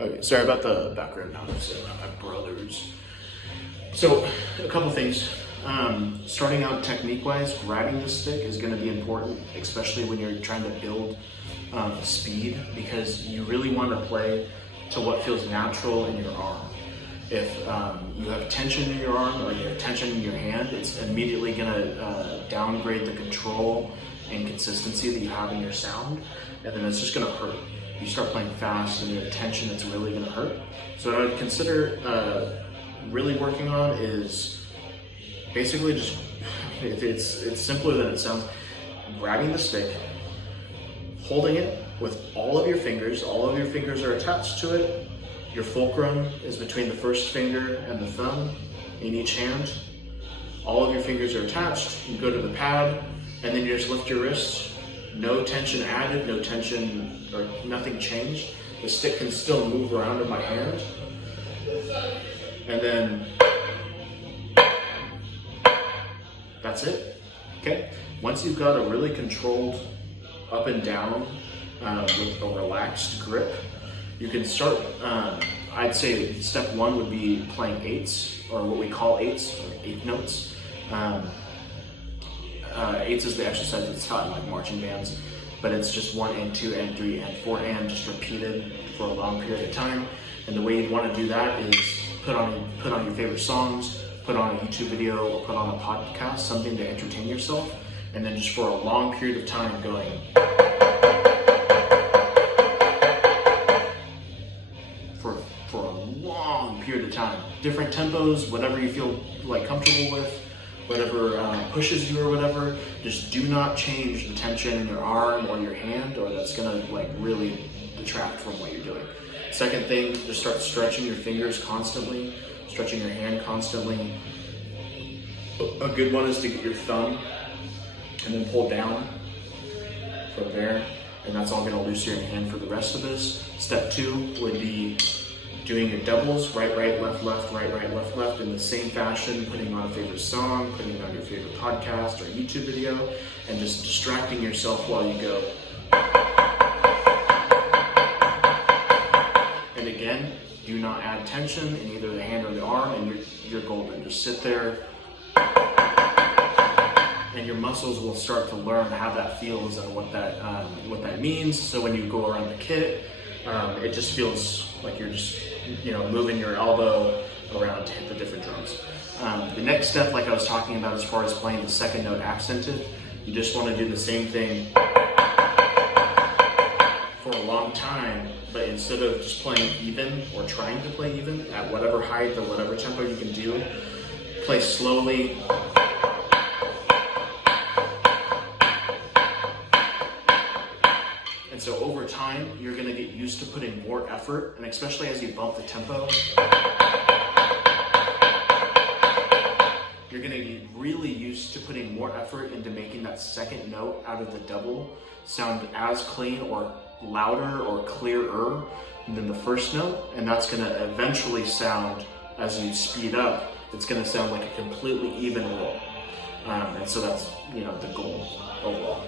Okay, sorry about the background noise. My brothers. So, a couple things. Starting out technique-wise, grabbing the stick is going to be important, especially when you're trying to build speed, because you really want to play to what feels natural in your arm. If you have tension in your arm or you have tension in your hand, it's immediately going to downgrade the control and consistency that you have in your sound, and then it's just going to hurt. You start playing fast and you have tension, it's really going to hurt. So what I would consider really working on is basically just, it's simpler than it sounds, grabbing the stick, holding it with all of your fingers are attached to it. Your fulcrum is between the first finger and the thumb in each hand. All of your fingers are attached. You go to the pad, and then you just lift your wrist. No tension added, no tension, or nothing changed. The stick can still move around in my hand. And then, that's it, okay? Once you've got a really controlled up and down with a relaxed grip, you can start, I'd say step one would be playing eights, or what we call eights, or eighth notes. Eights is the exercise that's taught in like marching bands, but it's just 1 and 2 and 3 and 4 and just repeated for a long period of time. And the way you'd want to do that is put on your favorite songs, put on a YouTube video, or put on a podcast, something to entertain yourself, and then just for a long period of time going for a long period of time. Different tempos, whatever you feel like comfortable with, whatever pushes you or whatever. Just do not change the tension in your arm or your hand, or that's gonna like really detract from what you're doing. Second thing, just start stretching your fingers constantly, stretching your hand constantly. A good one is to get your thumb and then pull down from there, and that's all gonna loosen your hand for the rest of this. Step two would be doing your doubles, right, left, left, right, left, left, in the same fashion, putting on a favorite song, putting on your favorite podcast or YouTube video, and just distracting yourself while you go. And again, do not add tension in either the hand or the arm, and you're golden. Just sit there, and your muscles will start to learn how that feels and what that means. So when you go around the kit, it just feels like you're just, moving your elbow around to hit the different drums. The next step, like I was talking about as far as playing the second note accented, you just want to do the same thing for a long time, but instead of just playing even or trying to play even at whatever height or whatever tempo you can do, play slowly. And so over time, you're gonna get used to putting more effort, and especially as you bump the tempo, you're gonna get really used to putting more effort into making that second note out of the double sound as clean or louder or clearer than the first note, and that's gonna eventually sound, as you speed up, it's gonna sound like a completely even roll. And so that's, the goal overall.